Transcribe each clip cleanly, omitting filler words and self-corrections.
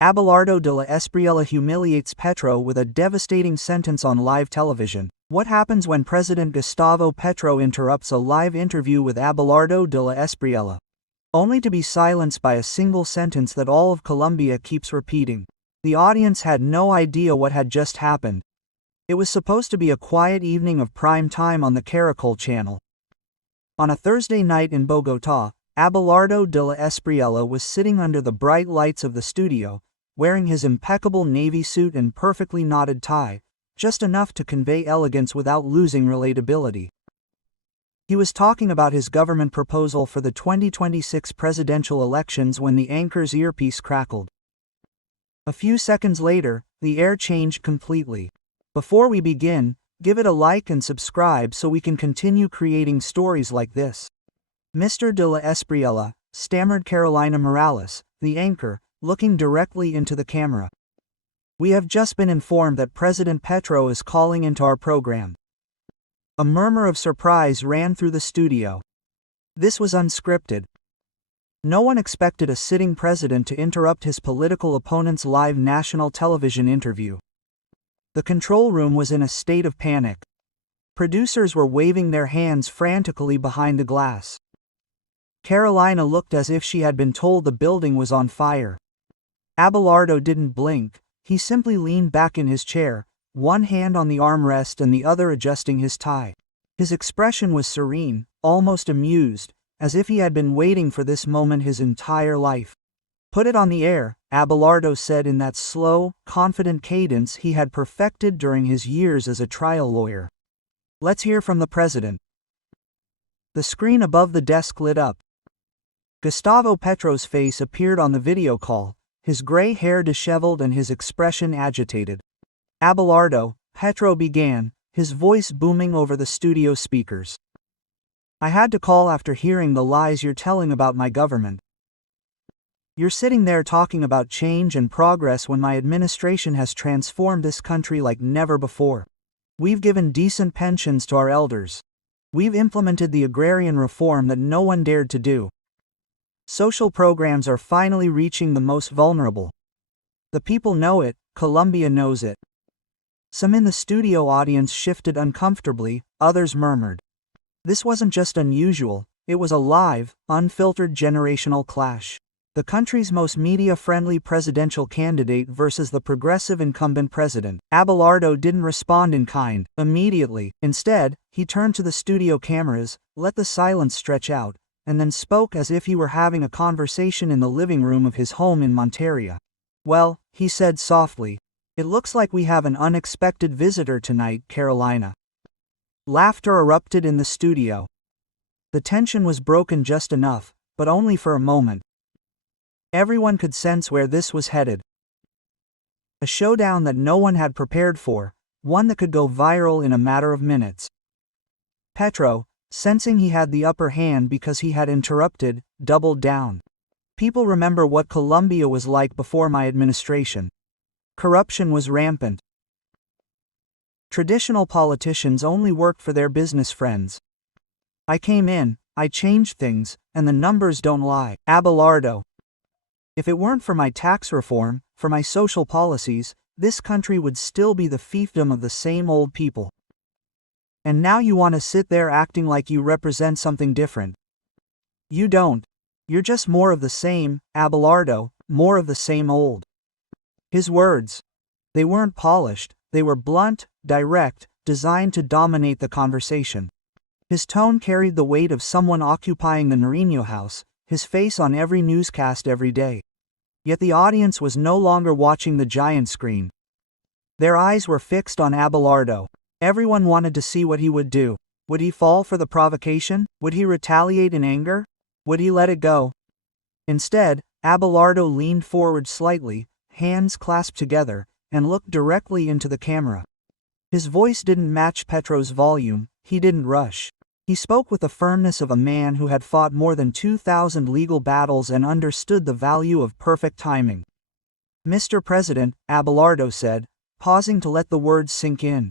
Abelardo de la Espriella humiliates Petro with a devastating sentence on live television. What happens when President Gustavo Petro interrupts a live interview with Abelardo de la Espriella? Only to be silenced by a single sentence that all of Colombia keeps repeating. The audience had no idea what had just happened. It was supposed to be a quiet evening of prime time on the Caracol channel. On a Thursday night in Bogotá, Abelardo de la Espriella was sitting under the bright lights of the studio, wearing his impeccable navy suit and perfectly knotted tie, just enough to convey elegance without losing relatability. He was talking about his government proposal for the 2026 presidential elections when the anchor's earpiece crackled. A few seconds later, the air changed completely. Before we begin, give it a like and subscribe so we can continue creating stories like this. Mr. de la Espriella, stammered Carolina Morales, the anchor, looking directly into the camera. We have just been informed that President Petro is calling into our program. A murmur of surprise ran through the studio. This was unscripted. No one expected a sitting president to interrupt his political opponent's live national television interview. The control room was in a state of panic. Producers were waving their hands frantically behind the glass. Carolina looked as if she had been told the building was on fire. Abelardo didn't blink, he simply leaned back in his chair, one hand on the armrest and the other adjusting his tie. His expression was serene, almost amused, as if he had been waiting for this moment his entire life. Put it on the air, Abelardo said in that slow, confident cadence he had perfected during his years as a trial lawyer. Let's hear from the president. The screen above the desk lit up. Gustavo Petro's face appeared on the video call, his gray hair disheveled and his expression agitated. Abelardo, Petro began, his voice booming over the studio speakers. I had to call after hearing the lies you're telling about my government. You're sitting there talking about change and progress when my administration has transformed this country like never before. We've given decent pensions to our elders. We've implemented the agrarian reform that no one dared to do. Social programs are finally reaching the most vulnerable. The people know it, Colombia knows it. Some in the studio audience shifted uncomfortably, others murmured. This wasn't just unusual, it was a live, unfiltered generational clash. The country's most media-friendly presidential candidate versus the progressive incumbent president. Abelardo didn't respond in kind, immediately. Instead, he turned to the studio cameras, let the silence stretch out, and then spoke as if he were having a conversation in the living room of his home in Monteria. Well, he said softly, it looks like we have an unexpected visitor tonight, Carolina. Laughter erupted in the studio. The tension was broken just enough, but only for a moment. Everyone could sense where this was headed. A showdown that no one had prepared for, one that could go viral in a matter of minutes. Petro, sensing he had the upper hand because he had interrupted, doubled down. People remember what Colombia was like before my administration. Corruption was rampant. Traditional politicians only worked for their business friends. I came in, I changed things, and the numbers don't lie. Abelardo. If it weren't for my tax reform, for my social policies, this country would still be the fiefdom of the same old people. And now you want to sit there acting like you represent something different. You don't. You're just more of the same, Abelardo, more of the same old. His words. They weren't polished, they were blunt, direct, designed to dominate the conversation. His tone carried the weight of someone occupying the Nariño house, his face on every newscast every day. Yet the audience was no longer watching the giant screen. Their eyes were fixed on Abelardo. Everyone wanted to see what he would do. Would he fall for the provocation? Would he retaliate in anger? Would he let it go? Instead, Abelardo leaned forward slightly, hands clasped together, and looked directly into the camera. His voice didn't match Petro's volume, he didn't rush. He spoke with the firmness of a man who had fought more than 2,000 legal battles and understood the value of perfect timing. Mr. President, Abelardo said, pausing to let the words sink in.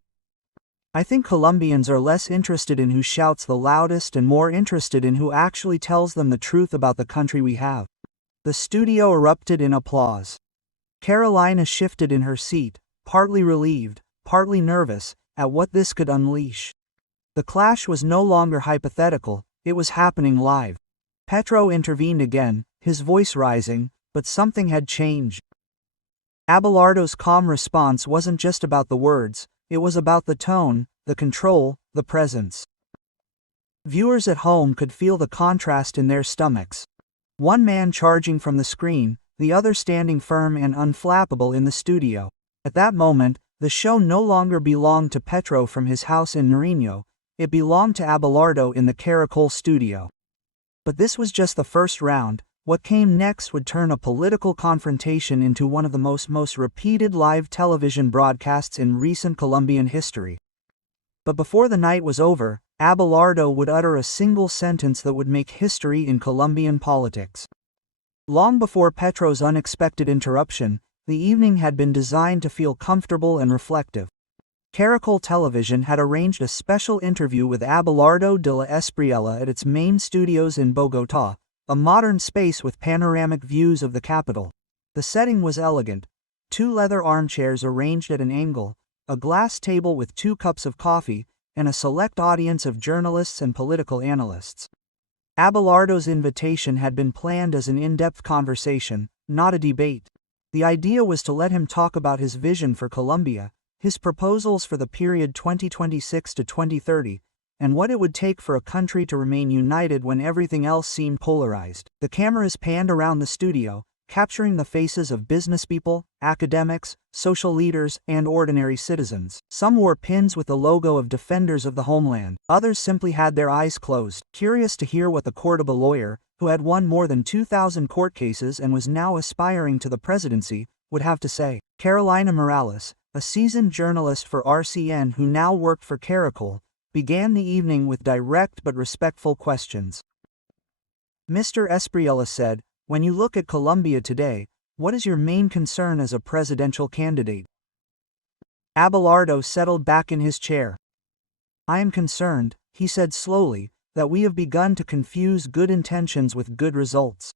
I think Colombians are less interested in who shouts the loudest and more interested in who actually tells them the truth about the country we have. The studio erupted in applause. Carolina shifted in her seat, partly relieved, partly nervous, at what this could unleash. The clash was no longer hypothetical, it was happening live. Petro intervened again, his voice rising, but something had changed. Abelardo's calm response wasn't just about the words, it was about the tone, the control, the presence. Viewers at home could feel the contrast in their stomachs. One man charging from the screen, the other standing firm and unflappable in the studio. At that moment, the show no longer belonged to Petro from his house in Nariño, it belonged to Abelardo in the Caracol studio. But this was just the first round. What came next would turn a political confrontation into one of the most repeated live television broadcasts in recent Colombian history. But before the night was over, Abelardo would utter a single sentence that would make history in Colombian politics. Long before Petro's unexpected interruption, the evening had been designed to feel comfortable and reflective. Caracol Television had arranged a special interview with Abelardo de la Espriella at its main studios in Bogotá, a modern space with panoramic views of the capital. The setting was elegant. 2 leather armchairs arranged at an angle, a glass table with 2 cups of coffee, and a select audience of journalists and political analysts. Abelardo's invitation had been planned as an in-depth conversation, not a debate. The idea was to let him talk about his vision for Colombia, his proposals for the period 2026 to 2030, and what it would take for a country to remain united when everything else seemed polarized. The cameras panned around the studio, capturing the faces of businesspeople, academics, social leaders, and ordinary citizens. Some wore pins with the logo of Defenders of the Homeland. Others simply had their eyes closed, curious to hear what the Córdoba lawyer, who had won more than 2,000 court cases and was now aspiring to the presidency, would have to say. Carolina Morales, a seasoned journalist for RCN who now worked for Caracol, began the evening with direct but respectful questions. Mr. Espriella said, "When you look at Colombia today, what is your main concern as a presidential candidate?" Abelardo settled back in his chair. "I am concerned," he said slowly, "that we have begun to confuse good intentions with good results.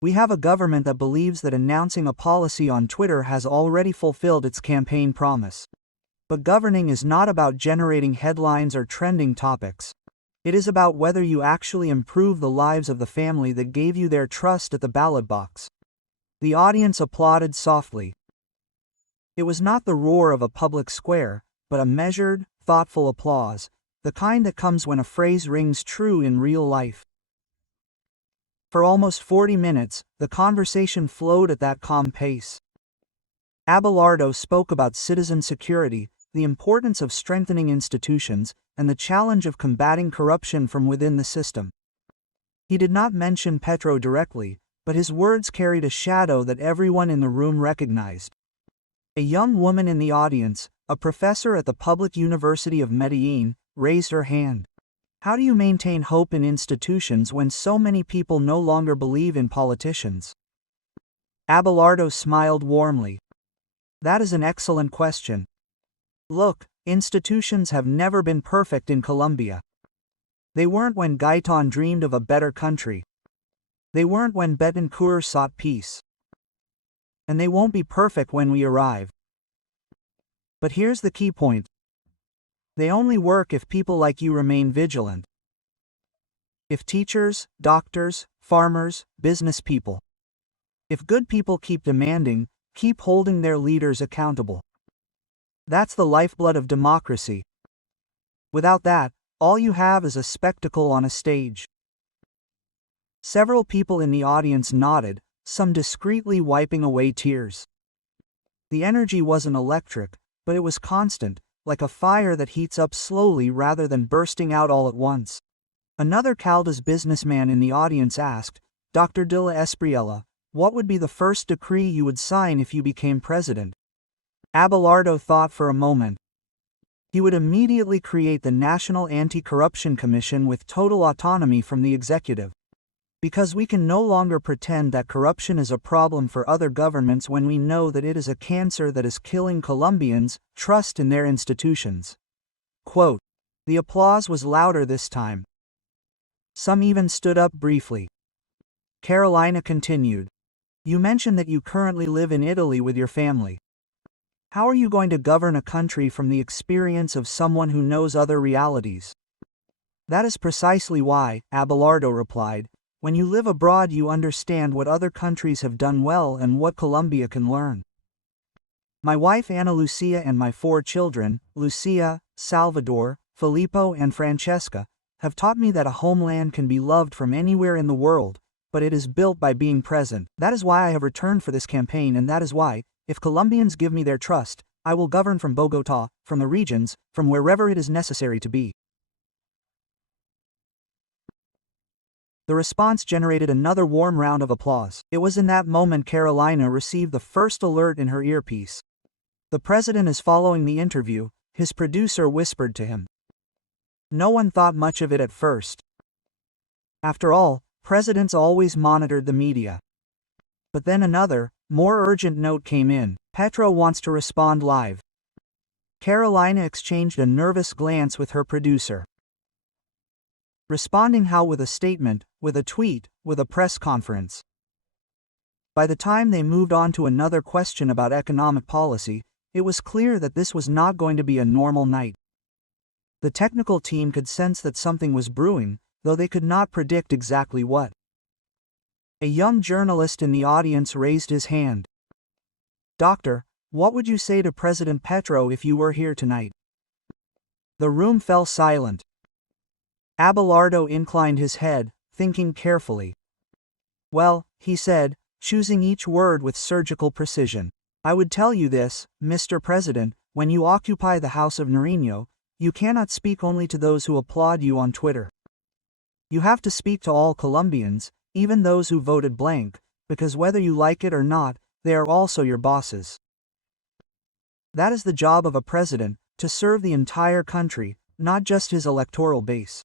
We have a government that believes that announcing a policy on Twitter has already fulfilled its campaign promise. But governing is not about generating headlines or trending topics. It is about whether you actually improve the lives of the family that gave you their trust at the ballot box." The audience applauded softly. It was not the roar of a public square, but a measured, thoughtful applause, the kind that comes when a phrase rings true in real life. For almost 40 minutes, the conversation flowed at that calm pace. Abelardo spoke about citizen security, the importance of strengthening institutions, and the challenge of combating corruption from within the system. He did not mention Petro directly, but his words carried a shadow that everyone in the room recognized. A young woman in the audience, a professor at the Public University of Medellin, raised her hand. "How do you maintain hope in institutions when so many people no longer believe in politicians?" Abelardo smiled warmly. "That is an excellent question. Look, institutions have never been perfect in Colombia. They weren't when Gaitan dreamed of a better country. They weren't when Betancourt sought peace. And they won't be perfect when we arrive. But here's the key point. They only work if people like you remain vigilant. If teachers, doctors, farmers, business people. If good people keep demanding, keep holding their leaders accountable. That's the lifeblood of democracy. Without that, all you have is a spectacle on a stage." Several people in the audience nodded, some discreetly wiping away tears. The energy wasn't electric, but it was constant, like a fire that heats up slowly rather than bursting out all at once. Another Caldas businessman in the audience asked, "Dr. de la Espriella, what would be the first decree you would sign if you became president?" Abelardo thought for a moment. He would immediately create the National Anti-Corruption Commission with total autonomy from the executive. Because we can no longer pretend that corruption is a problem for other governments when we know that it is a cancer that is killing Colombians' trust in their institutions. Quote. The applause was louder this time. Some even stood up briefly. Carolina continued. You mentioned that you currently live in Italy with your family. How are you going to govern a country from the experience of someone who knows other realities? That is precisely why, Abelardo replied, when you live abroad you understand what other countries have done well and what Colombia can learn. My wife Ana Lucia and my 4 children, Lucia, Salvador, Filippo and Francesca, have taught me that a homeland can be loved from anywhere in the world, but it is built by being present. That is why I have returned for this campaign, and that is why, if Colombians give me their trust, I will govern from Bogotá, from the regions, from wherever it is necessary to be. The response generated another warm round of applause. It was in that moment Carolina received the first alert in her earpiece. The president is following the interview, his producer whispered to him. No one thought much of it at first. After all, presidents always monitored the media. But then another, more urgent note came in. Petro wants to respond live. Carolina exchanged a nervous glance with her producer. Responding how? With a statement, with a tweet, with a press conference. By the time they moved on to another question about economic policy, it was clear that this was not going to be a normal night. The technical team could sense that something was brewing, though they could not predict exactly what. A young journalist in the audience raised his hand. Doctor, what would you say to President Petro if you were here tonight? The room fell silent. Abelardo inclined his head, thinking carefully. Well, he said, choosing each word with surgical precision. I would tell you this, Mr. President, when you occupy the House of Nariño, you cannot speak only to those who applaud you on Twitter. You have to speak to all Colombians, even those who voted blank, because whether you like it or not, they are also your bosses. That is the job of a president, to serve the entire country, not just his electoral base.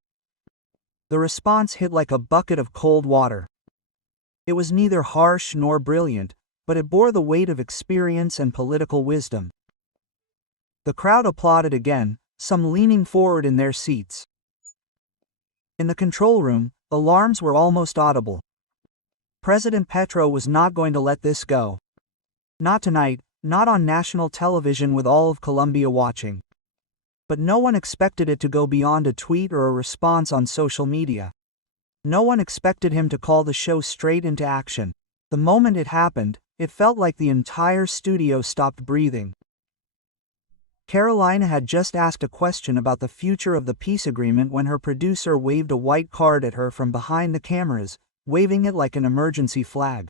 The response hit like a bucket of cold water. It was neither harsh nor brilliant, but it bore the weight of experience and political wisdom. The crowd applauded again, some leaning forward in their seats. In the control room, alarms were almost audible. President Petro was not going to let this go. Not tonight, not on national television with all of Colombia watching. But no one expected it to go beyond a tweet or a response on social media. No one expected him to call the show straight into action. The moment it happened, it felt like the entire studio stopped breathing. Carolina had just asked a question about the future of the peace agreement when her producer waved a white card at her from behind the cameras, waving it like an emergency flag.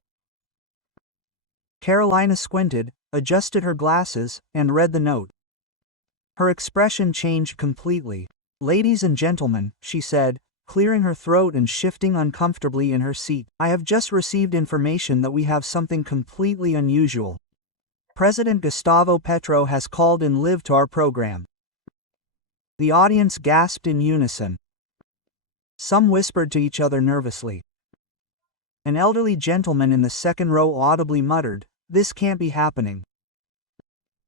Carolina squinted, adjusted her glasses, and read the note. Her expression changed completely. Ladies and gentlemen, she said, clearing her throat and shifting uncomfortably in her seat, I have just received information that we have something completely unusual. President Gustavo Petro has called in live to our program. The audience gasped in unison. Some whispered to each other nervously. An elderly gentleman in the second row audibly muttered, "This can't be happening."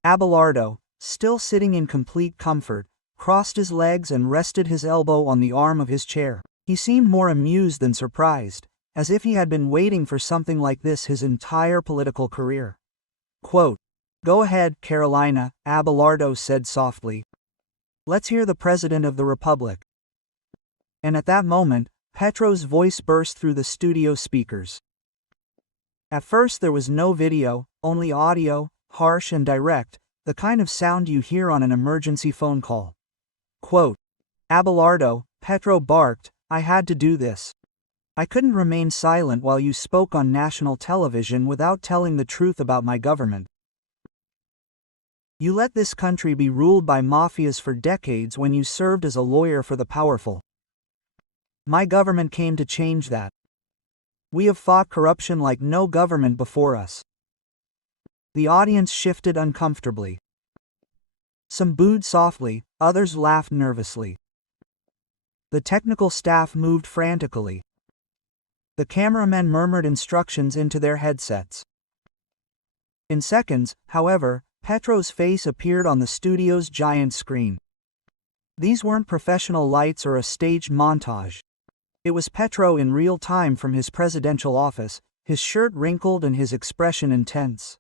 Abelardo, still sitting in complete comfort, crossed his legs and rested his elbow on the arm of his chair. He seemed more amused than surprised, as if he had been waiting for something like this his entire political career. Quote, "Go ahead, Carolina," Abelardo said softly. "Let's hear the President of the Republic." And at that moment, Petro's voice burst through the studio speakers. At first there was no video, only audio, harsh and direct, the kind of sound you hear on an emergency phone call. Quote, "Abelardo," Petro barked, "I had to do this. I couldn't remain silent while you spoke on national television without telling the truth about my government. You let this country be ruled by mafias for decades when you served as a lawyer for the powerful. My government came to change that. We have fought corruption like no government before us." The audience shifted uncomfortably. Some booed softly, others laughed nervously. The technical staff moved frantically. The cameramen murmured instructions into their headsets. In seconds, however, Petro's face appeared on the studio's giant screen. These weren't professional lights or a staged montage. It was Petro in real time from his presidential office, his shirt wrinkled and his expression intense.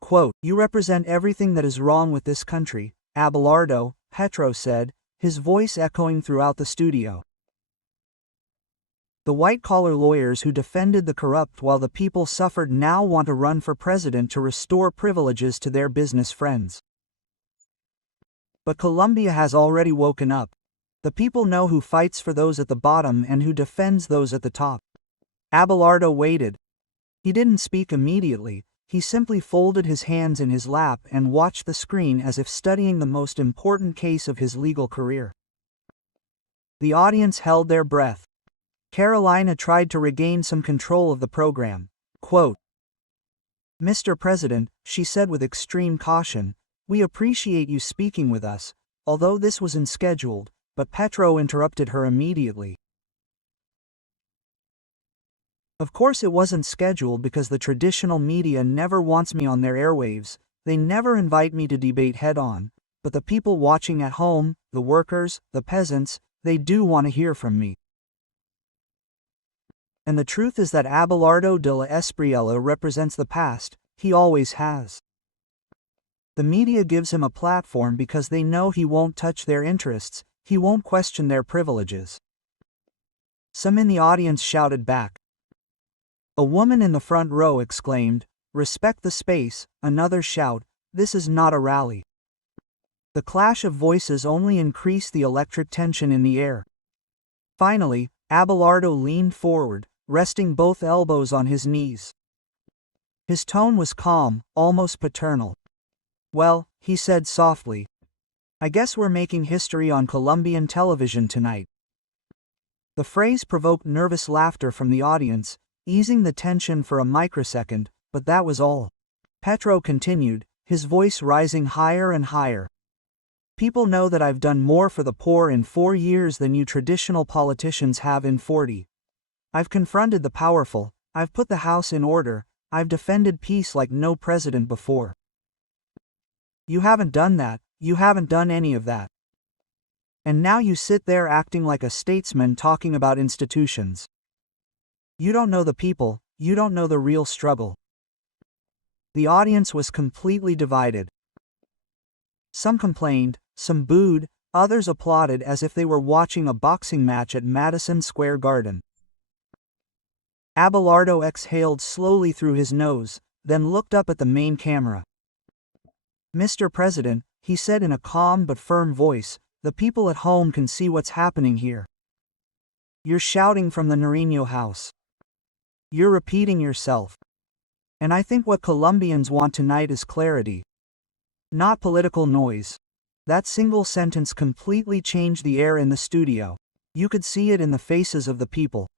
Quote, "You represent everything that is wrong with this country, Abelardo," Petro said, his voice echoing throughout the studio. The white-collar lawyers who defended the corrupt while the people suffered now want to run for president to restore privileges to their business friends. But Colombia has already woken up. The people know who fights for those at the bottom and who defends those at the top. Abelardo waited. He didn't speak immediately, he simply folded his hands in his lap and watched the screen as if studying the most important case of his legal career. The audience held their breath. Carolina tried to regain some control of the program. Quote, "Mr. President," she said with extreme caution, "we appreciate you speaking with us, although this wasn't scheduled," but Petro interrupted her immediately. "Of course it wasn't scheduled because the traditional media never wants me on their airwaves, they never invite me to debate head-on, but the people watching at home, the workers, the peasants, they do want to hear from me. And the truth is that Abelardo de la Espriella represents the past, he always has. The media gives him a platform because they know he won't touch their interests, he won't question their privileges." Some in the audience shouted back. A woman in the front row exclaimed, "Respect the space," another shout, "This is not a rally." The clash of voices only increased the electric tension in the air. Finally, Abelardo leaned forward, resting both elbows on his knees. His tone was calm, almost paternal. "Well," he said softly, "I guess we're making history on Colombian television tonight." The phrase provoked nervous laughter from the audience, easing the tension for a microsecond, but that was all. Petro continued, his voice rising higher and higher. "People know that I've done more for the poor in 4 years than you traditional politicians have in 40. I've confronted the powerful, I've put the house in order, I've defended peace like no president before. You haven't done that, you haven't done any of that. And now you sit there acting like a statesman talking about institutions. You don't know the people, you don't know the real struggle." The audience was completely divided. Some complained, some booed, others applauded as if they were watching a boxing match at Madison Square Garden. Abelardo exhaled slowly through his nose, then looked up at the main camera. "Mr. President," he said in a calm but firm voice, "the people at home can see what's happening here. You're shouting from the Nariño house. You're repeating yourself. And I think what Colombians want tonight is clarity. Not political noise." That single sentence completely changed the air in the studio. You could see it in the faces of the people.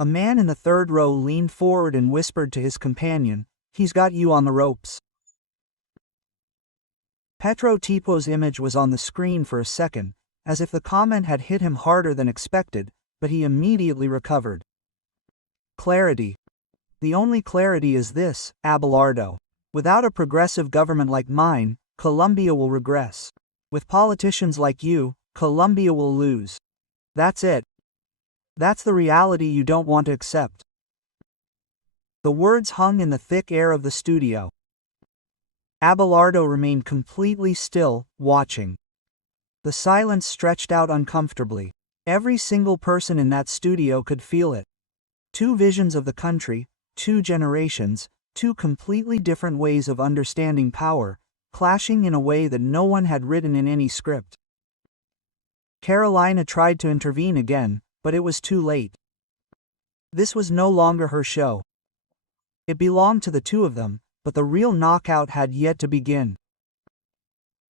A man in the third row leaned forward and whispered to his companion, "He's got you on the ropes." Petro Tipo's image was on the screen for a second, as if the comment had hit him harder than expected, but he immediately recovered. "Clarity. The only clarity is this, Abelardo. Without a progressive government like mine, Colombia will regress. With politicians like you, Colombia will lose. That's it. That's the reality you don't want to accept." The words hung in the thick air of the studio. Abelardo remained completely still, watching. The silence stretched out uncomfortably. Every single person in that studio could feel it. 2 visions of the country, 2 generations, 2 completely different ways of understanding power, clashing in a way that no one had written in any script. Carolina tried to intervene again, but it was too late. This was no longer her show. It belonged to the two of them, but the real knockout had yet to begin.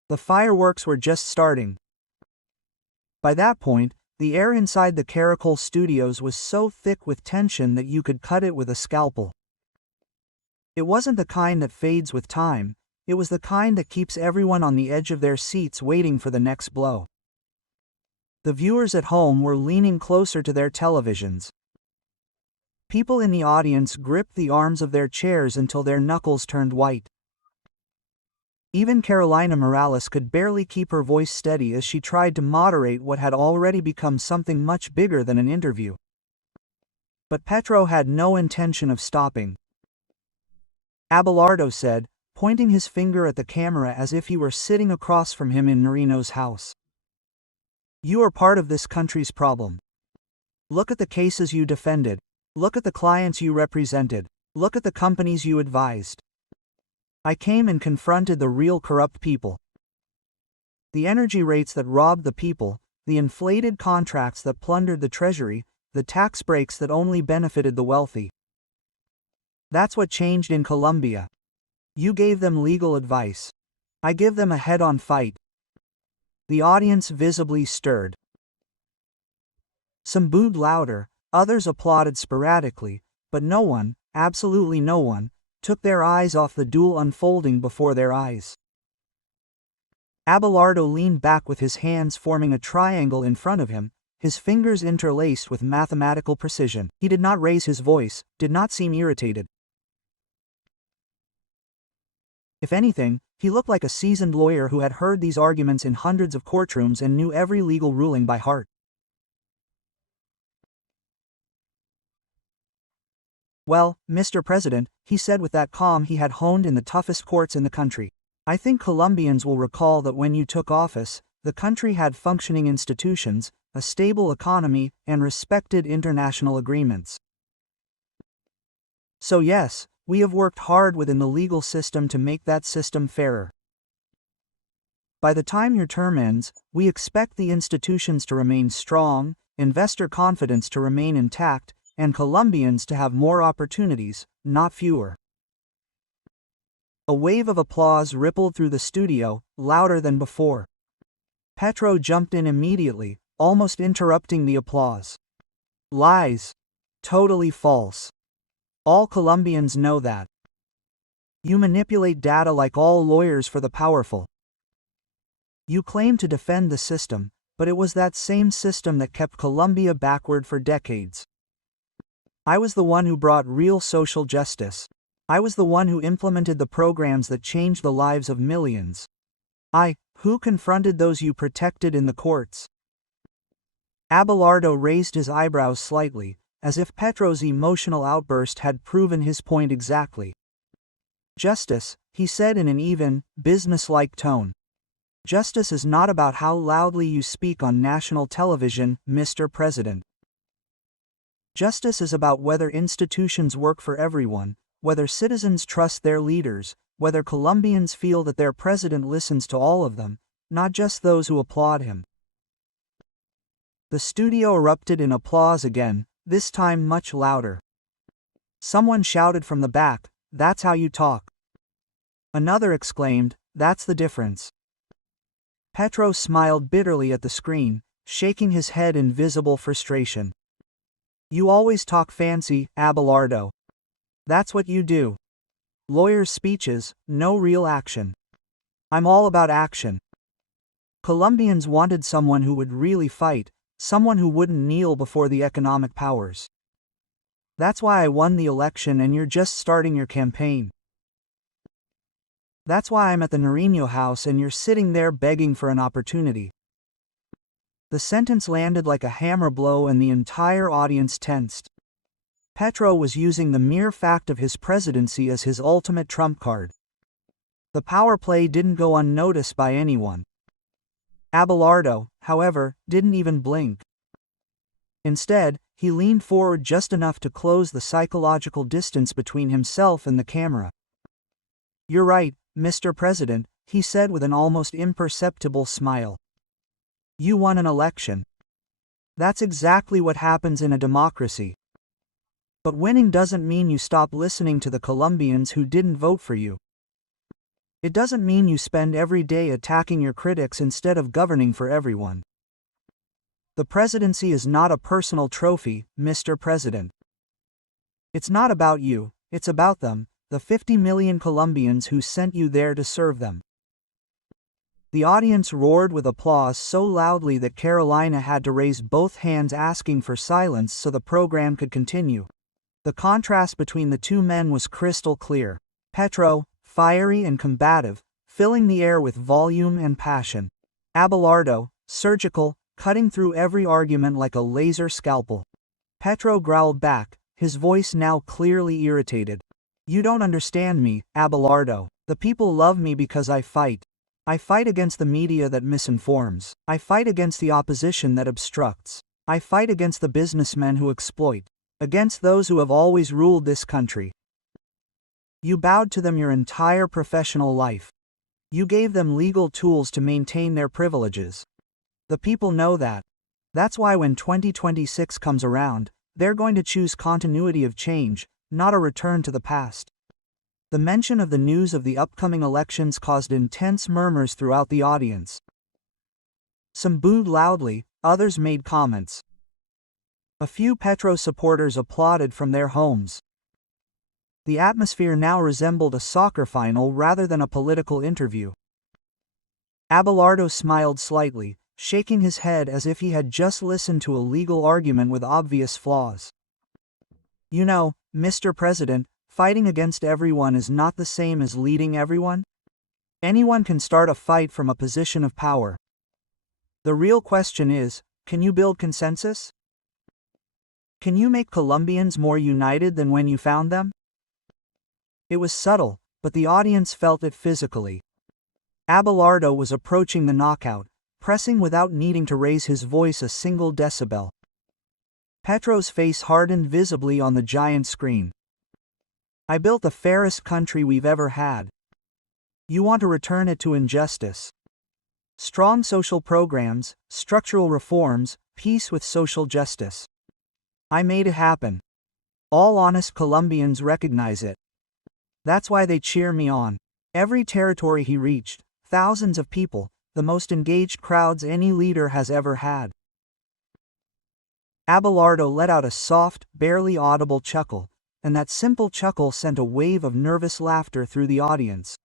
The fireworks were just starting. By that point, the air inside the Caracol studios was so thick with tension that you could cut it with a scalpel. It wasn't the kind that fades with time, it was the kind that keeps everyone on the edge of their seats waiting for the next blow. The viewers at home were leaning closer to their televisions. People in the audience gripped the arms of their chairs until their knuckles turned white. Even Carolina Morales could barely keep her voice steady as she tried to moderate what had already become something much bigger than an interview. But Petro had no intention of stopping. Abelardo said, pointing his finger at the camera as if he were sitting across from him in Marino's house. You are part of this country's problem. Look at the cases you defended. Look at the clients you represented. Look at the companies you advised. I came and confronted the real corrupt people. The energy rates that robbed the people, the inflated contracts that plundered the treasury, the tax breaks that only benefited the wealthy. That's what changed in Colombia. You gave them legal advice. I give them a head-on fight. The audience visibly stirred. Some booed louder, others applauded sporadically, but no one, absolutely no one, took their eyes off the duel unfolding before their eyes. Abelardo leaned back with his hands forming a triangle in front of him, his fingers interlaced with mathematical precision. He did not raise his voice, did not seem irritated. If anything, he looked like a seasoned lawyer who had heard these arguments in hundreds of courtrooms and knew every legal ruling by heart. Well, Mr. President, he said with that calm he had honed in the toughest courts in the country. I think Colombians will recall that when you took office, the country had functioning institutions, a stable economy, and respected international agreements. So yes, we have worked hard within the legal system to make that system fairer. By the time your term ends, we expect the institutions to remain strong, investor confidence to remain intact, and Colombians to have more opportunities, not fewer. A wave of applause rippled through the studio, louder than before. Petro jumped in immediately, almost interrupting the applause. Lies. Totally false. All Colombians know that. You manipulate data like all lawyers for the powerful. You claim to defend the system, but it was that same system that kept Colombia backward for decades. I was the one who brought real social justice. I was the one who implemented the programs that changed the lives of millions. Who confronted those you protected in the courts? Abelardo raised his eyebrows slightly, as if Petro's emotional outburst had proven his point exactly. Justice, he said in an even, business-like tone. Justice is not about how loudly you speak on national television, Mr. President. Justice is about whether institutions work for everyone, whether citizens trust their leaders, whether Colombians feel that their president listens to all of them, not just those who applaud him. The studio erupted in applause again, this time much louder. Someone shouted from the back, "That's how you talk." Another exclaimed, "That's the difference." Petro smiled bitterly at the screen, shaking his head in visible frustration. You always talk fancy, Abelardo. That's what you do. Lawyers' speeches, no real action. I'm all about action. Colombians wanted someone who would really fight, someone who wouldn't kneel before the economic powers. That's why I won the election and you're just starting your campaign. That's why I'm at the Nariño house and you're sitting there begging for an opportunity. The sentence landed like a hammer blow and the entire audience tensed. Petro was using the mere fact of his presidency as his ultimate trump card. The power play didn't go unnoticed by anyone. Abelardo, however, didn't even blink. Instead, he leaned forward just enough to close the psychological distance between himself and the camera. You're right, Mr. President, he said with an almost imperceptible smile. You won an election. That's exactly what happens in a democracy. But winning doesn't mean you stop listening to the Colombians who didn't vote for you. It doesn't mean you spend every day attacking your critics instead of governing for everyone. The presidency is not a personal trophy, Mr. President. It's not about you, it's about them, the 50 million Colombians who sent you there to serve them. The audience roared with applause so loudly that Carolina had to raise both hands asking for silence so the program could continue. The contrast between the two men was crystal clear. Petro, fiery and combative, filling the air with volume and passion. Abelardo, surgical, cutting through every argument like a laser scalpel. Petro growled back, his voice now clearly irritated. "You don't understand me, Abelardo. The people love me because I fight. I fight against the media that misinforms. I fight against the opposition that obstructs. I fight against the businessmen who exploit. Against those who have always ruled this country. You bowed to them your entire professional life. You gave them legal tools to maintain their privileges. The people know that. That's why when 2026 comes around, they're going to choose continuity of change, not a return to the past." The mention of the news of the upcoming elections caused intense murmurs throughout the audience. Some booed loudly, others made comments. A few Petro supporters applauded from their homes. The atmosphere now resembled a soccer final rather than a political interview. Abelardo smiled slightly, shaking his head as if he had just listened to a legal argument with obvious flaws. "You know, Mr. President, fighting against everyone is not the same as leading everyone. Anyone can start a fight from a position of power. The real question is, can you build consensus? Can you make Colombians more united than when you found them?" It was subtle, but the audience felt it physically. Abelardo was approaching the knockout, pressing without needing to raise his voice a single decibel. Petro's face hardened visibly on the giant screen. "I built the fairest country we've ever had. You want to return it to injustice. Strong social programs, structural reforms, peace with social justice. I made it happen. All honest Colombians recognize it. That's why they cheer me on." Every territory he reached, thousands of people, the most engaged crowds any leader has ever had. Abelardo let out a soft, barely audible chuckle, and that simple chuckle sent a wave of nervous laughter through the audience.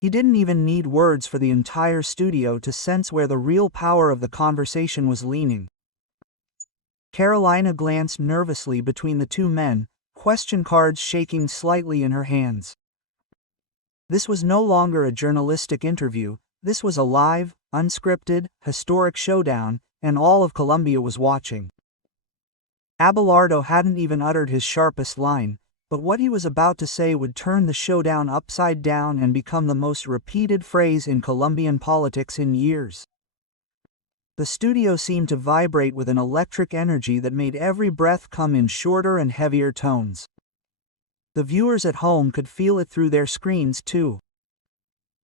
He didn't even need words for the entire studio to sense where the real power of the conversation was leaning. Carolina glanced nervously between the two men, question cards shaking slightly in her hands. This was no longer a journalistic interview, this was a live, unscripted, historic showdown, and all of Colombia was watching. Abelardo hadn't even uttered his sharpest line, but what he was about to say would turn the showdown upside down and become the most repeated phrase in Colombian politics in years. The studio seemed to vibrate with an electric energy that made every breath come in shorter and heavier tones. The viewers at home could feel it through their screens too.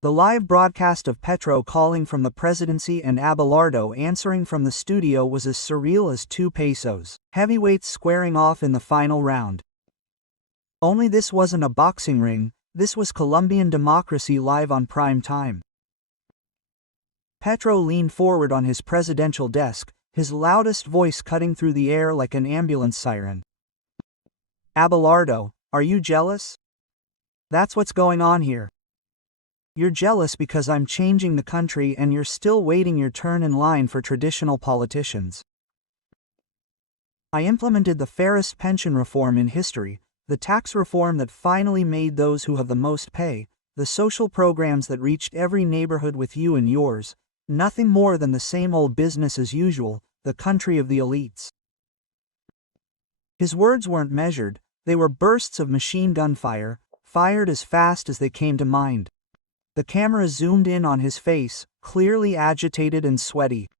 The live broadcast of Petro calling from the presidency and Abelardo answering from the studio was as surreal as two pesos, heavyweights squaring off in the final round. Only this wasn't a boxing ring, this was Colombian democracy live on prime time. Petro leaned forward on his presidential desk, his loudest voice cutting through the air like an ambulance siren. "Abelardo, are you jealous? That's what's going on here. You're jealous because I'm changing the country and you're still waiting your turn in line for traditional politicians. I implemented the fairest pension reform in history, the tax reform that finally made those who have the most pay, the social programs that reached every neighborhood with you and yours, nothing more than the same old business as usual, the country of the elites." His words weren't measured, they were bursts of machine gun fire, fired as fast as they came to mind. The camera zoomed in on his face, clearly agitated and sweaty.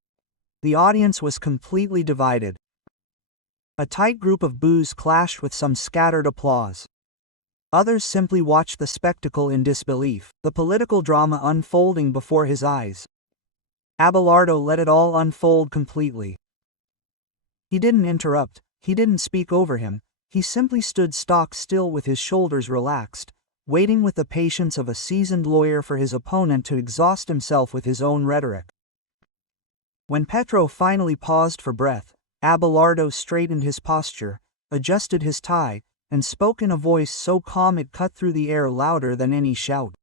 The audience was completely divided. A tight group of boos clashed with some scattered applause. Others simply watched the spectacle in disbelief, the political drama unfolding before his eyes. Abelardo let it all unfold completely. He didn't interrupt, he didn't speak over him, he simply stood stock still with his shoulders relaxed, waiting with the patience of a seasoned lawyer for his opponent to exhaust himself with his own rhetoric. When Petro finally paused for breath, Abelardo straightened his posture, adjusted his tie, and spoke in a voice so calm it cut through the air louder than any shout.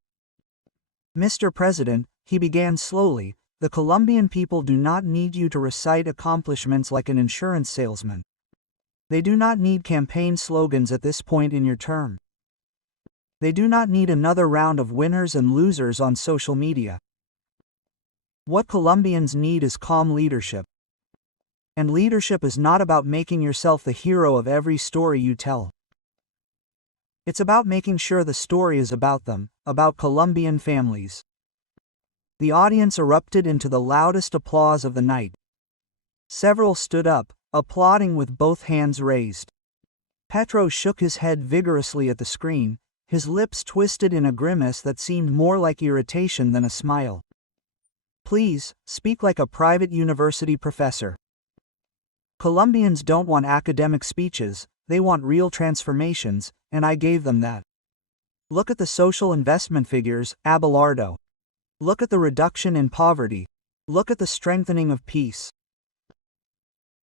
"Mr. President," he began slowly, "the Colombian people do not need you to recite accomplishments like an insurance salesman. They do not need campaign slogans at this point in your term. They do not need another round of winners and losers on social media. What Colombians need is calm leadership. And leadership is not about making yourself the hero of every story you tell. It's about making sure the story is about them, about Colombian families. The audience erupted into the loudest applause of the night. Several stood up, applauding with both hands raised. Petro shook his head vigorously at the screen, his lips twisted in a grimace that seemed more like irritation than a smile. Please, speak like a private university professor. Colombians don't want academic speeches, they want real transformations, and I gave them that. Look at the social investment figures, Abelardo. Look at the reduction in poverty. Look at the strengthening of peace.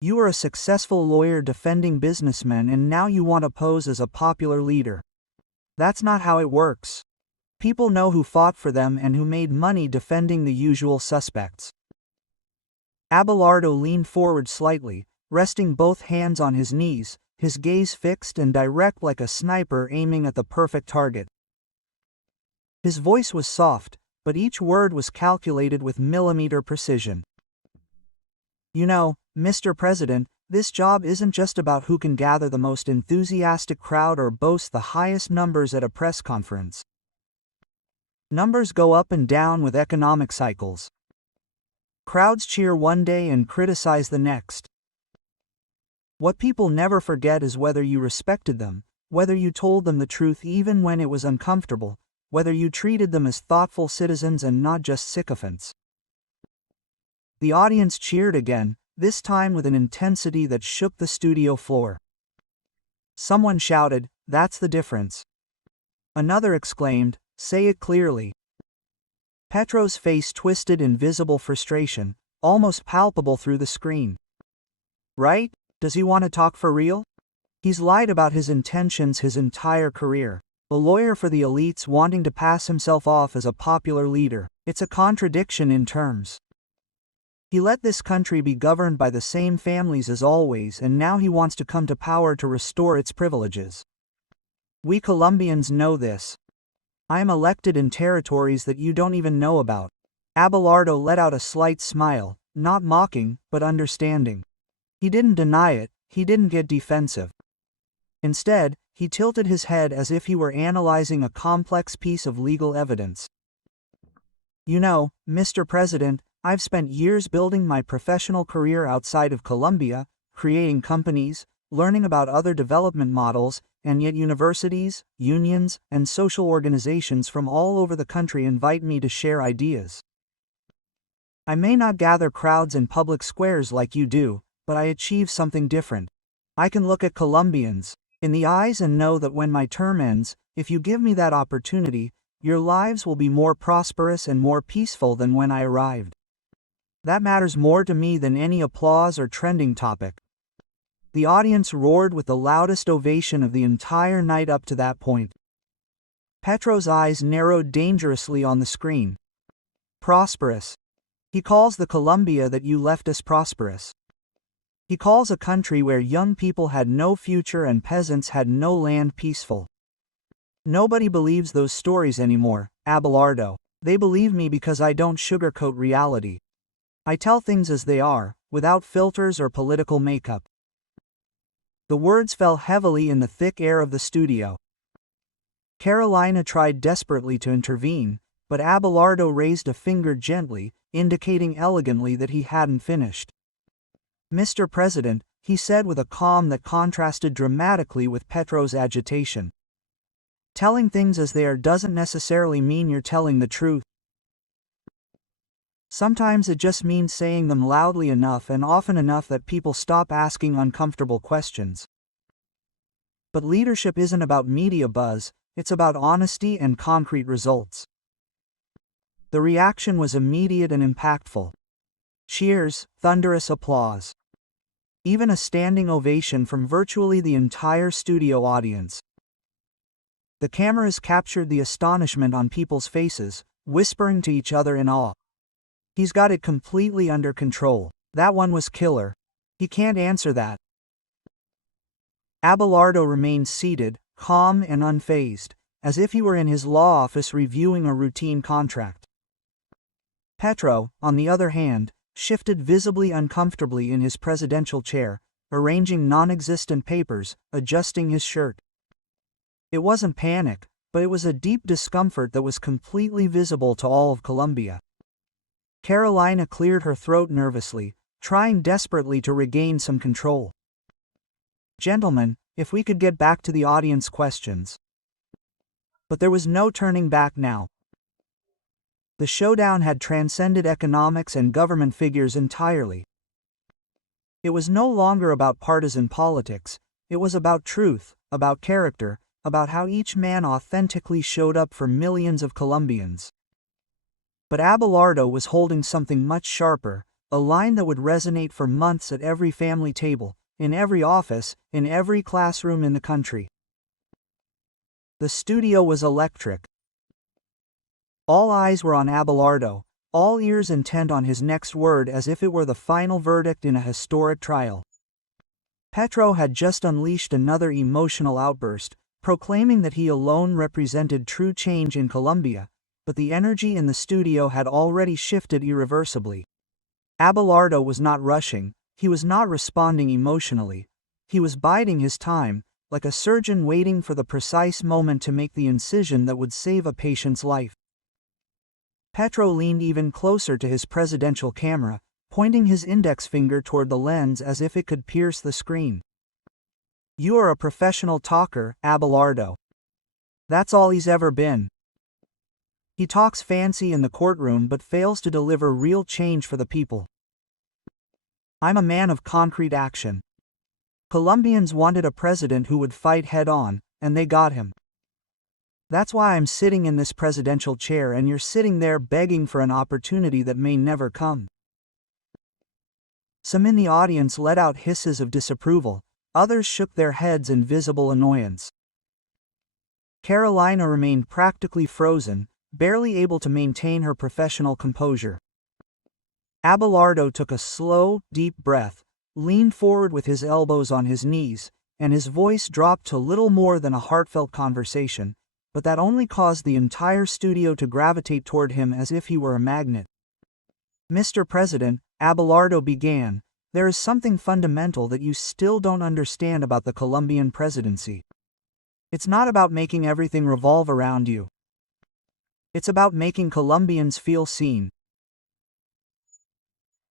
You are a successful lawyer defending businessmen and now you want to pose as a popular leader. That's not how it works. People know who fought for them and who made money defending the usual suspects. Abelardo leaned forward slightly, resting both hands on his knees, his gaze fixed and direct like a sniper aiming at the perfect target. His voice was soft, but each word was calculated with millimeter precision. You know, Mr. President, this job isn't just about who can gather the most enthusiastic crowd or boast the highest numbers at a press conference. Numbers go up and down with economic cycles. Crowds cheer one day and criticize the next. What people never forget is whether you respected them, whether you told them the truth even when it was uncomfortable, whether you treated them as thoughtful citizens and not just sycophants. The audience cheered again, this time with an intensity that shook the studio floor. Someone shouted, "That's the difference." Another exclaimed, "Say it clearly." Petro's face twisted in visible frustration, almost palpable through the screen. Right? Does he want to talk for real? He's lied about his intentions his entire career. A lawyer for the elites wanting to pass himself off as a popular leader. It's a contradiction in terms. He let this country be governed by the same families as always, and now he wants to come to power to restore its privileges. We Colombians know this. I am elected in territories that you don't even know about. Abelardo let out a slight smile, not mocking, but understanding. He didn't deny it, he didn't get defensive. Instead, he tilted his head as if he were analyzing a complex piece of legal evidence. You know, Mr. President, I've spent years building my professional career outside of Colombia, creating companies, learning about other development models, and yet universities, unions, and social organizations from all over the country invite me to share ideas. I may not gather crowds in public squares like you do, but I achieve something different. I can look at Colombians in the eyes and know that when my term ends, if you give me that opportunity, your lives will be more prosperous and more peaceful than when I arrived. That matters more to me than any applause or trending topic. The audience roared with the loudest ovation of the entire night up to that point. Petro's eyes narrowed dangerously on the screen. Prosperous. He calls the Colombia that you left us prosperous. He calls a country where young people had no future and peasants had no land peaceful. Nobody believes those stories anymore, Abelardo. They believe me because I don't sugarcoat reality. I tell things as they are, without filters or political makeup. The words fell heavily in the thick air of the studio. Carolina tried desperately to intervene, but Abelardo raised a finger gently, indicating elegantly that he hadn't finished. Mr. President, he said with a calm that contrasted dramatically with Petro's agitation. Telling things as they are doesn't necessarily mean you're telling the truth. Sometimes it just means saying them loudly enough and often enough that people stop asking uncomfortable questions. But leadership isn't about media buzz, it's about honesty and concrete results. The reaction was immediate and impactful. Cheers, thunderous applause. Even a standing ovation from virtually the entire studio audience. The cameras captured the astonishment on people's faces, whispering to each other in awe. He's got it completely under control. That one was killer. He can't answer that. Abelardo remained seated, calm and unfazed, as if he were in his law office reviewing a routine contract. Petro, on the other hand, shifted visibly uncomfortably in his presidential chair, arranging non-existent papers, adjusting his shirt. It wasn't panic, but it was a deep discomfort that was completely visible to all of Colombia. Carolina cleared her throat nervously, trying desperately to regain some control. "Gentlemen, if we could get back to the audience questions." But there was no turning back now. The showdown had transcended economics and government figures entirely. It was no longer about partisan politics, it was about truth, about character, about how each man authentically showed up for millions of Colombians. But Abelardo was holding something much sharper, a line that would resonate for months at every family table, in every office, in every classroom in the country. The studio was electric. All eyes were on Abelardo, all ears intent on his next word as if it were the final verdict in a historic trial. Petro had just unleashed another emotional outburst, proclaiming that he alone represented true change in Colombia, but the energy in the studio had already shifted irreversibly. Abelardo was not rushing, he was not responding emotionally, he was biding his time, like a surgeon waiting for the precise moment to make the incision that would save a patient's life. Petro leaned even closer to his presidential camera, pointing his index finger toward the lens as if it could pierce the screen. "You are a professional talker, Abelardo. That's all he's ever been. He talks fancy in the courtroom but fails to deliver real change for the people. I'm a man of concrete action. Colombians wanted a president who would fight head-on, and they got him. That's why I'm sitting in this presidential chair and you're sitting there begging for an opportunity that may never come." Some in the audience let out hisses of disapproval, others shook their heads in visible annoyance. Carolina remained practically frozen, barely able to maintain her professional composure. Abelardo took a slow, deep breath, leaned forward with his elbows on his knees, and his voice dropped to little more than a heartfelt conversation, but that only caused the entire studio to gravitate toward him as if he were a magnet. "Mr. President," Abelardo began, "there is something fundamental that you still don't understand about the Colombian presidency. It's not about making everything revolve around you. It's about making Colombians feel seen,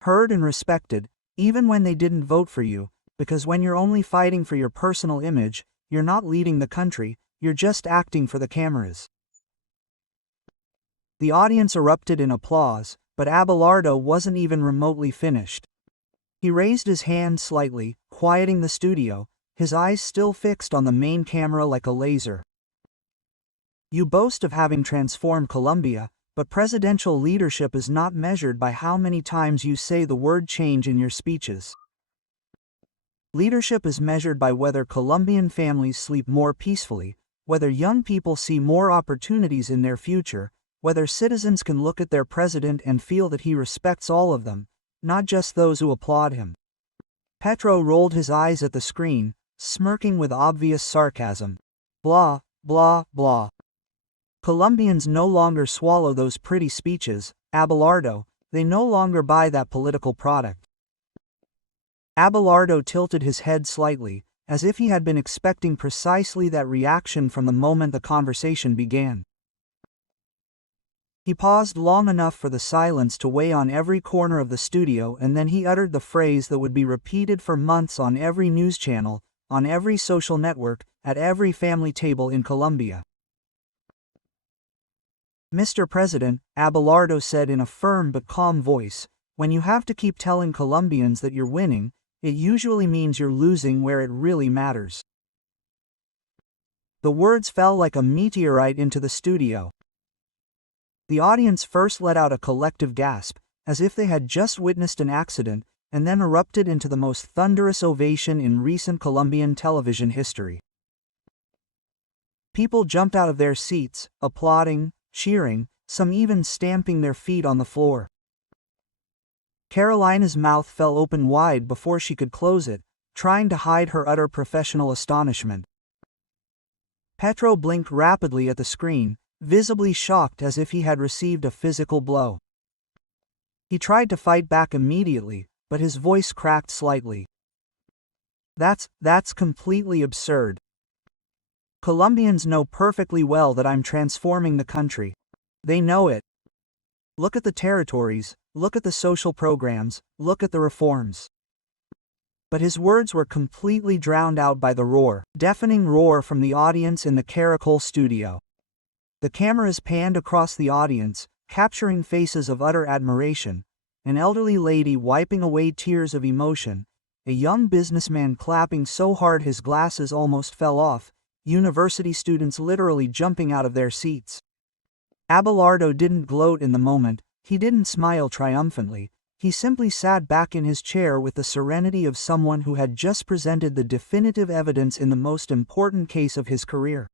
heard and respected, even when they didn't vote for you, because when you're only fighting for your personal image, you're not leading the country, you're just acting for the cameras." The audience erupted in applause, but Abelardo wasn't even remotely finished. He raised his hand slightly, quieting the studio, his eyes still fixed on the main camera like a laser. "You boast of having transformed Colombia, but presidential leadership is not measured by how many times you say the word change in your speeches. Leadership is measured by whether Colombian families sleep more peacefully, whether young people see more opportunities in their future, whether citizens can look at their president and feel that he respects all of them, not just those who applaud him." Petro rolled his eyes at the screen, smirking with obvious sarcasm. "Blah, blah, blah. Colombians no longer swallow those pretty speeches, Abelardo, they no longer buy that political product." Abelardo tilted his head slightly, as if he had been expecting precisely that reaction from the moment the conversation began. He paused long enough for the silence to weigh on every corner of the studio, and then he uttered the phrase that would be repeated for months on every news channel, on every social network, at every family table in Colombia. "Mr. President," Abelardo said in a firm but calm voice, "when you have to keep telling Colombians that you're winning, it usually means you're losing where it really matters." The words fell like a meteorite into the studio. The audience first let out a collective gasp, as if they had just witnessed an accident, and then erupted into the most thunderous ovation in recent Colombian television history. People jumped out of their seats, applauding, cheering, some even stamping their feet on the floor. Carolina's mouth fell open wide before she could close it, trying to hide her utter professional astonishment. Petro blinked rapidly at the screen, visibly shocked as if he had received a physical blow. He tried to fight back immediately, but his voice cracked slightly. That's completely absurd. Colombians know perfectly well that I'm transforming the country. They know it. Look at the territories, look at the social programs, look at the reforms. But his words were completely drowned out by the deafening roar from the audience in the Caracol studio. The cameras panned across the audience, capturing faces of utter admiration, an elderly lady wiping away tears of emotion, a young businessman clapping so hard his glasses almost fell off, university students literally jumping out of their seats. Abelardo didn't gloat in the moment, he didn't smile triumphantly, he simply sat back in his chair with the serenity of someone who had just presented the definitive evidence in the most important case of his career.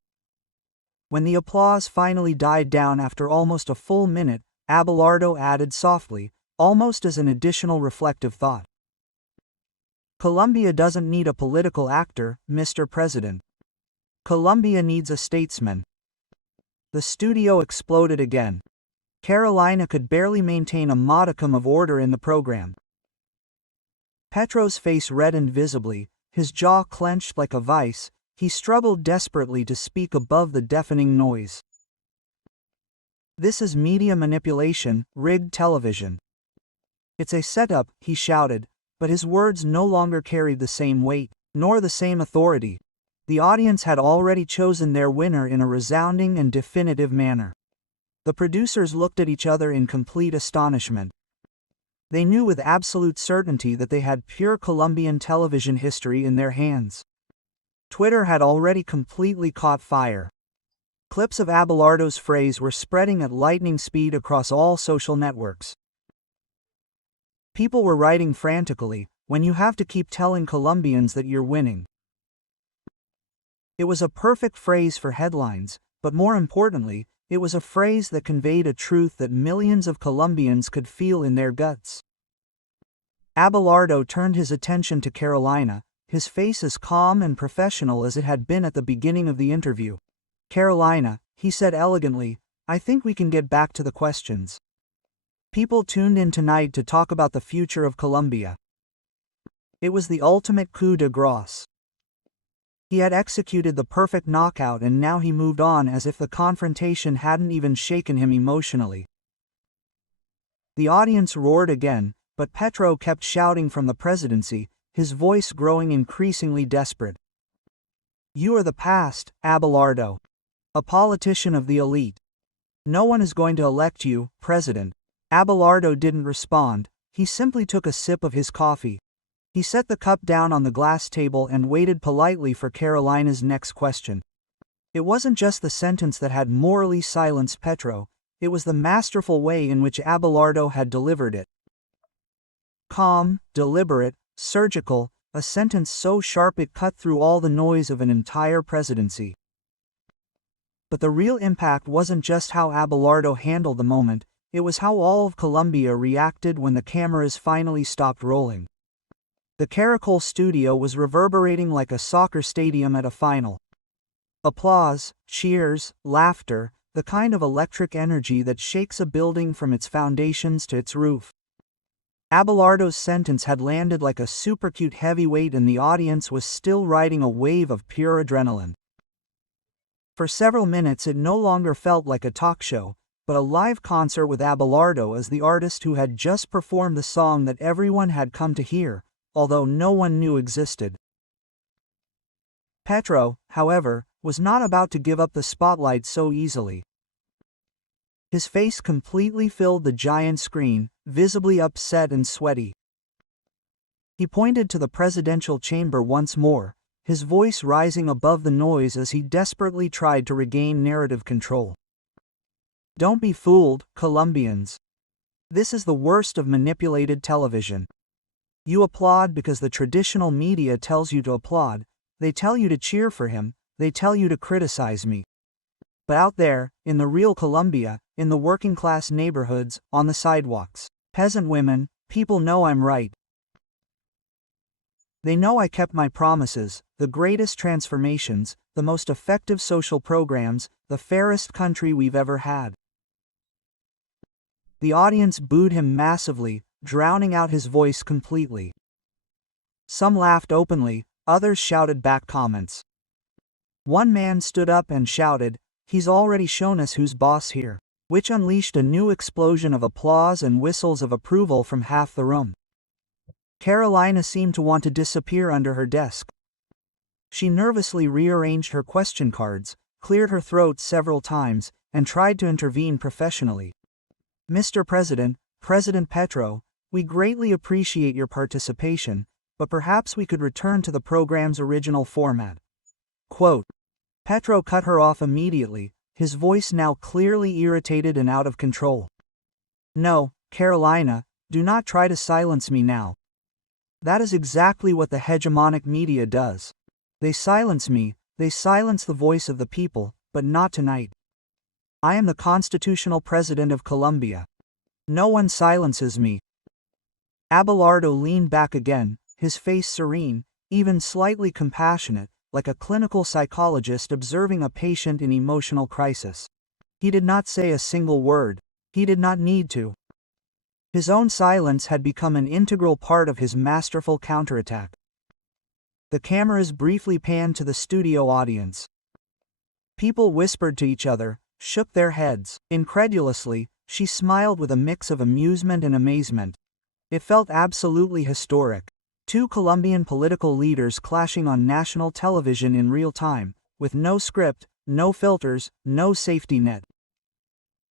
When the applause finally died down after almost a full minute, Abelardo added softly, almost as an additional reflective thought. Colombia doesn't need a political actor, Mr. President. Colombia needs a statesman. The studio exploded again. Carolina could barely maintain a modicum of order in the program. Petro's face reddened visibly, his jaw clenched like a vice, he struggled desperately to speak above the deafening noise. This is media manipulation, rigged television. It's a setup, he shouted, but his words no longer carried the same weight, nor the same authority. The audience had already chosen their winner in a resounding and definitive manner. The producers looked at each other in complete astonishment. They knew with absolute certainty that they had pure Colombian television history in their hands. Twitter had already completely caught fire. Clips of Abelardo's phrase were spreading at lightning speed across all social networks. People were writing frantically, "When you have to keep telling Colombians that you're winning." It was a perfect phrase for headlines, but more importantly, it was a phrase that conveyed a truth that millions of Colombians could feel in their guts. Abelardo turned his attention to Carolina, his face as calm and professional as it had been at the beginning of the interview. "Carolina," he said elegantly, "I think we can get back to the questions. People tuned in tonight to talk about the future of Colombia." It was the ultimate coup de grace. He had executed the perfect knockout and now he moved on as if the confrontation hadn't even shaken him emotionally. The audience roared again, but Petro kept shouting from the presidency, his voice growing increasingly desperate. "You are the past, Abelardo. A politician of the elite. No one is going to elect you, president." Abelardo didn't respond, he simply took a sip of his coffee. He set the cup down on the glass table and waited politely for Carolina's next question. It wasn't just the sentence that had morally silenced Petro, it was the masterful way in which Abelardo had delivered it. Calm, deliberate, surgical, a sentence so sharp it cut through all the noise of an entire presidency. But the real impact wasn't just how Abelardo handled the moment, it was how all of Colombia reacted when the cameras finally stopped rolling. The Caracol studio was reverberating like a soccer stadium at a final. Applause, cheers, laughter, the kind of electric energy that shakes a building from its foundations to its roof. Abelardo's sentence had landed like a supercute heavyweight and the audience was still riding a wave of pure adrenaline. For several minutes it no longer felt like a talk show, but a live concert with Abelardo as the artist who had just performed the song that everyone had come to hear, although no one knew existed. Petro, however, was not about to give up the spotlight so easily. His face completely filled the giant screen, visibly upset and sweaty. He pointed to the presidential chamber once more, his voice rising above the noise as he desperately tried to regain narrative control. "Don't be fooled, Colombians. This is the worst of manipulated television. You applaud because the traditional media tells you to applaud, they tell you to cheer for him, they tell you to criticize me. But out there, in the real Colombia, in the working class neighborhoods, on the sidewalks, peasant women, people know I'm right. They know I kept my promises, the greatest transformations, the most effective social programs, the fairest country we've ever had. The audience booed him massively, drowning out his voice completely. Some laughed openly, others shouted back comments. One man stood up and shouted, "He's already shown us who's boss here," which unleashed a new explosion of applause and whistles of approval from half the room. Carolina seemed to want to disappear under her desk. She nervously rearranged her question cards, cleared her throat several times, and tried to intervene professionally. "Mr. President, President Petro, we greatly appreciate your participation, but perhaps we could return to the program's original format." Quote. Petro cut her off immediately, his voice now clearly irritated and out of control. "No, Carolina, do not try to silence me now. That is exactly what the hegemonic media does. They silence me, they silence the voice of the people, but not tonight. I am the constitutional president of Colombia. No one silences me." Abelardo leaned back again, his face serene, even slightly compassionate, like a clinical psychologist observing a patient in emotional crisis. He did not say a single word. He did not need to. His own silence had become an integral part of his masterful counterattack. The cameras briefly panned to the studio audience. People whispered to each other, shook their heads. Incredulously, she smiled with a mix of amusement and amazement. It felt absolutely historic. Two Colombian political leaders clashing on national television in real time, with no script, no filters, no safety net.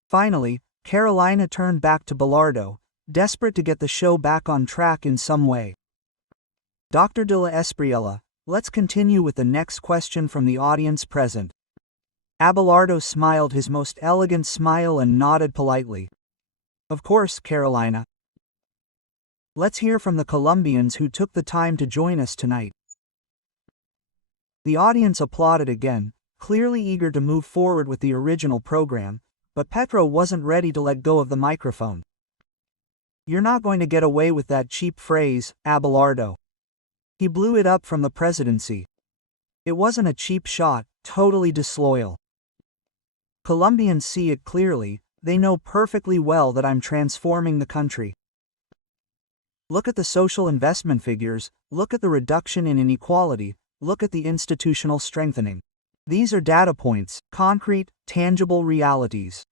Finally, Carolina turned back to Abelardo, desperate to get the show back on track in some way. "Dr. de la Espriella, let's continue with the next question from the audience present." Abelardo smiled his most elegant smile and nodded politely. "Of course, Carolina. Let's hear from the Colombians who took the time to join us tonight." The audience applauded again, clearly eager to move forward with the original program, but Petro wasn't ready to let go of the microphone. "You're not going to get away with that cheap phrase, Abelardo." He blew it up from the presidency. It wasn't a cheap shot, totally disloyal. Colombians see it clearly, they know perfectly well that I'm transforming the country. Look at the social investment figures, look at the reduction in inequality, look at the institutional strengthening. These are data points, concrete, tangible realities.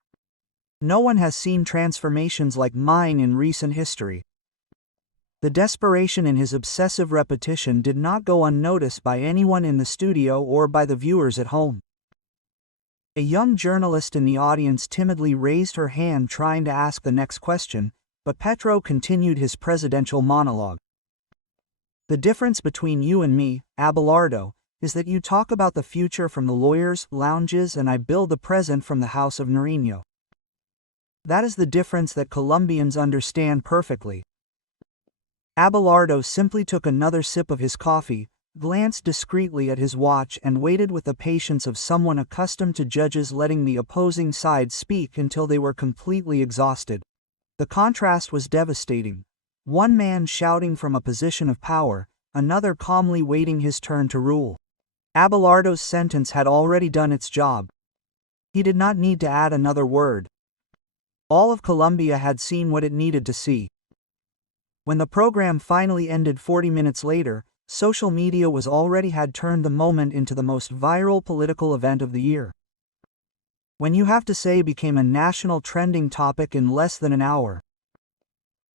No one has seen transformations like mine in recent history. The desperation in his obsessive repetition did not go unnoticed by anyone in the studio or by the viewers at home. A young journalist in the audience timidly raised her hand trying to ask the next question, but Petro continued his presidential monologue. "The difference between you and me, Abelardo, is that you talk about the future from the lawyers' lounges and I build the present from the House of Nariño. That is the difference that Colombians understand perfectly." Abelardo simply took another sip of his coffee, glanced discreetly at his watch and waited with the patience of someone accustomed to judges letting the opposing side speak until they were completely exhausted. The contrast was devastating. One man shouting from a position of power, another calmly waiting his turn to rule. Abelardo's sentence had already done its job. He did not need to add another word. All of Colombia had seen what it needed to see. When the program finally ended 40 minutes later, social media was already had turned the moment into the most viral political event of the year. "When you have to say" became a national trending topic in less than an hour.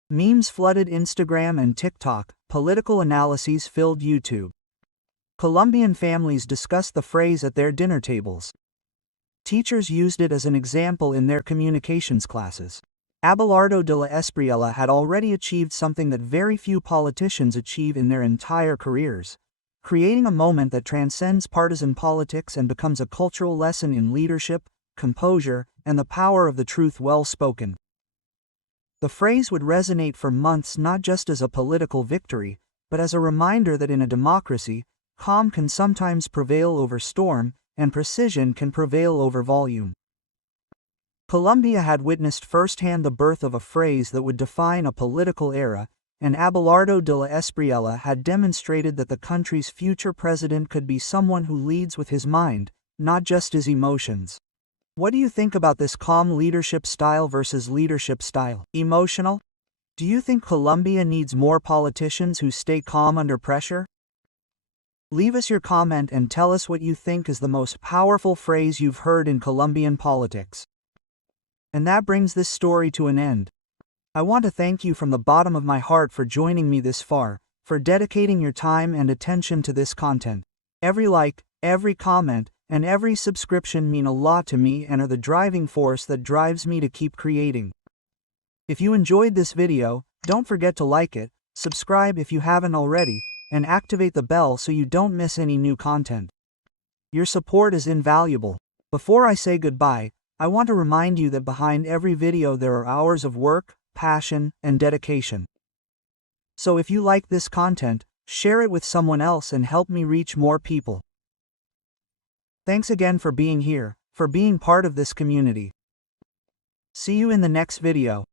Memes flooded Instagram and TikTok, political analyses filled YouTube. Colombian families discussed the phrase at their dinner tables. Teachers used it as an example in their communications classes. Abelardo de la Espriella had already achieved something that very few politicians achieve in their entire careers, creating a moment that transcends partisan politics and becomes a cultural lesson in leadership, composure, and the power of the truth well spoken. The phrase would resonate for months not just as a political victory, but as a reminder that in a democracy, calm can sometimes prevail over storm, and precision can prevail over volume. Colombia had witnessed firsthand the birth of a phrase that would define a political era, and Abelardo de la Espriella had demonstrated that the country's future president could be someone who leads with his mind, not just his emotions. What do you think about this calm leadership style versus leadership style? Emotional? Do you think Colombia needs more politicians who stay calm under pressure? Leave us your comment and tell us what you think is the most powerful phrase you've heard in Colombian politics. And that brings this story to an end. I want to thank you from the bottom of my heart for joining me this far, for dedicating your time and attention to this content. Every like, every comment, and every subscription mean a lot to me and are the driving force that drives me to keep creating. If you enjoyed this video, don't forget to like it, subscribe if you haven't already, and activate the bell so you don't miss any new content. Your support is invaluable. Before I say goodbye, I want to remind you that behind every video there are hours of work, passion, and dedication. So if you like this content, share it with someone else and help me reach more people. Thanks again for being here, for being part of this community. See you in the next video.